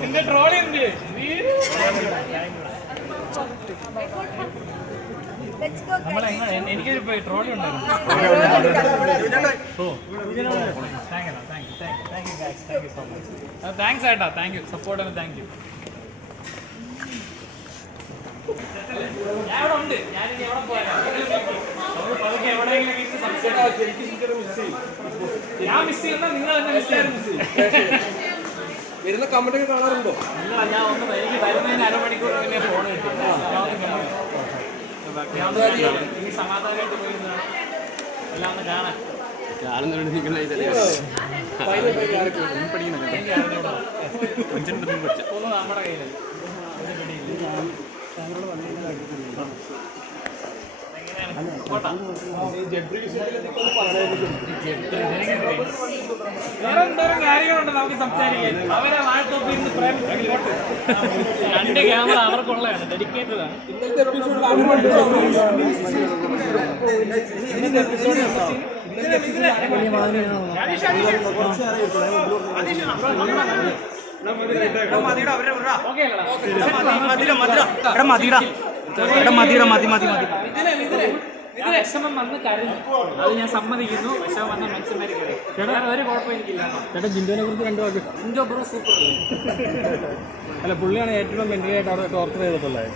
നിന്റെ ട്രോളി ഉണ്ട്. എനിക്കൊരു ട്രോളി ഉണ്ടായിരുന്നു. താങ്ക്സ് ഏട്ടാ, താങ്ക് യു സപ്പോർട്ടിന്, താങ്ക് യു. ഞാൻ ഇവിടെ ഉണ്ട്, ഞാനിനി എവിടെ പോയാലും പതുക്കെ എവിടെയെങ്കിലും ഞാൻ മിസ് ചെയ്യുന്ന നിങ്ങൾ തന്നെ മിസ് വരുന്ന കമന്റ് ഒക്കെ കാണാറുണ്ടോ? ഇല്ല, ഞാൻ ഒന്ന് എനിക്ക് വരുന്നതിന് അരമണിക്കൂർ പിന്നെ ഫോൺ കിട്ടി. ഇനി സമാധാനമായിട്ട് പോയിരുന്നതാണ് എല്ലാം ഒന്ന് കാണാൻ. ഒന്ന് നമ്മുടെ കയ്യിൽ വേറെ എന്തോരം കാര്യങ്ങളുണ്ട് നമുക്ക് സംസാരിക്കാൻ. അവരെ വാഴത്തോപ്പിൽ നിന്ന് പ്രേമിച്ചിട്ട് 2 ക്യാമറ അവർക്കുള്ളതാണ്, ഡെഡിക്കേറ്റഡ് ആണ്. ഇതിന് വിഷമം വന്ന് കരഞ്ഞു, അത് ഞാൻ സമ്മതിക്കുന്നു. വിഷമം വന്ന മനുഷ്യന്മാര് കരയും. ഒരു കുഴപ്പം എനിക്കില്ല. ചേട്ടാ ജിൻഡോനെ കുറിച്ച് 2 വാക്ക്. Jinto bro super. അല്ല, പുള്ളിയാണ് ഏറ്റവും മെന്റലി ആയിട്ട് അവിടെ ടോർച്ചർ ചെയ്തിട്ടുള്ളത്.